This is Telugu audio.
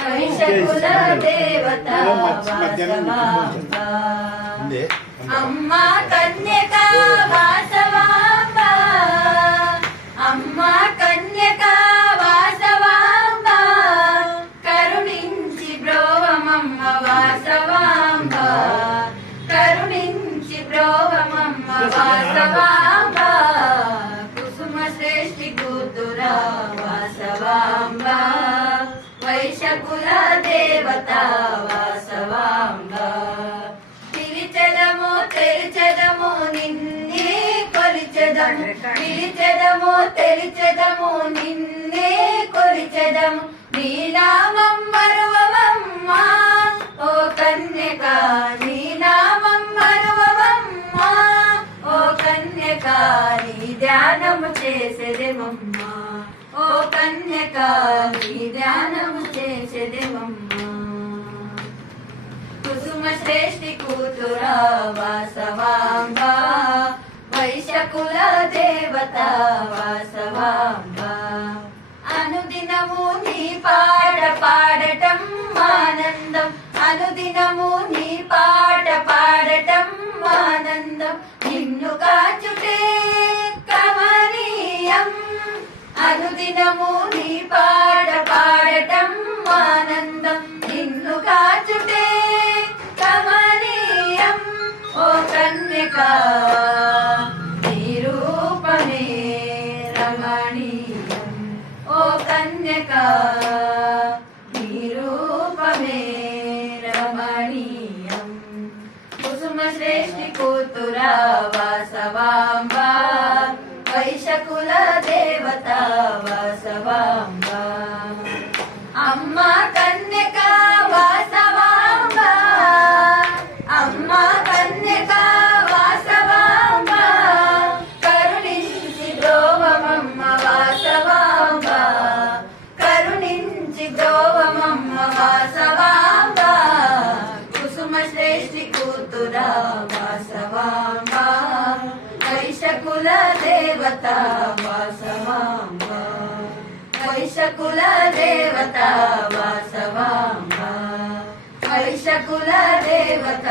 వైశకుల దేవత అమ్మ కన్యక వాసవాంబ అమ్మ కన్యక వాసవాంబ కరుణించి బ్రోవమమ్మ వాసవాంబ కరుణించి బ్రోవమమ్మ వాసవాంబ కుసుమ శ్రేష్ఠి కూతురా వాసవాంబ వైశకుల దేవత వాసవాంబ పిలిచెదము తెరిచెదము నిన్నే కొలిచెదము పిలిచెదము తెరిచెదము నిన్నే కొలిచెదము నీ నామం మరువవమ్మ ఓ కన్యక నీ నామం మరువవమ్మ ఓ కన్యక నీ ధ్యానము చేసేదెమమ్మ ఓ కన్యక నీ ధ్యానము చేసేదెమమ్మ కుసుమ శ్రేష్ఠి కూతురా వాసవాంబ వైశకుల దేవత వాసవాంబ అనుదినము నీ పాట పాడటం ఆనందం అనుదినము నీ పాట పాడటం ఆనందం నిన్ను కాచుటే కమనీయం అనుదినము నీ పాట పాడటం ఆనందం నిన్ను కాచుటే కమనీయం ఓ కన్యక నీ రూపమే రమణీయం ఓ కన్యక నీ రూపమే రమణీయం కుసుమ శ్రేష్ఠి కూతురా వాసవాంబ వైశకుల దేవత వాసవాంబ అమ్మ కన్యక వాసవాంబ అమ్మ కన్యక వాసవాంబ కరుణించి బ్రోవమమ్మ వాసవాంబ కరుణించి బ్రోవమమ్మ వాసవాంబ కుసుమ శ్రేష్ఠి కూతురా వాసవాంబ వైశకుల దేవత వాసవాంబ వైశకుల దేవత వాసవాంబ వైశకుల దేవత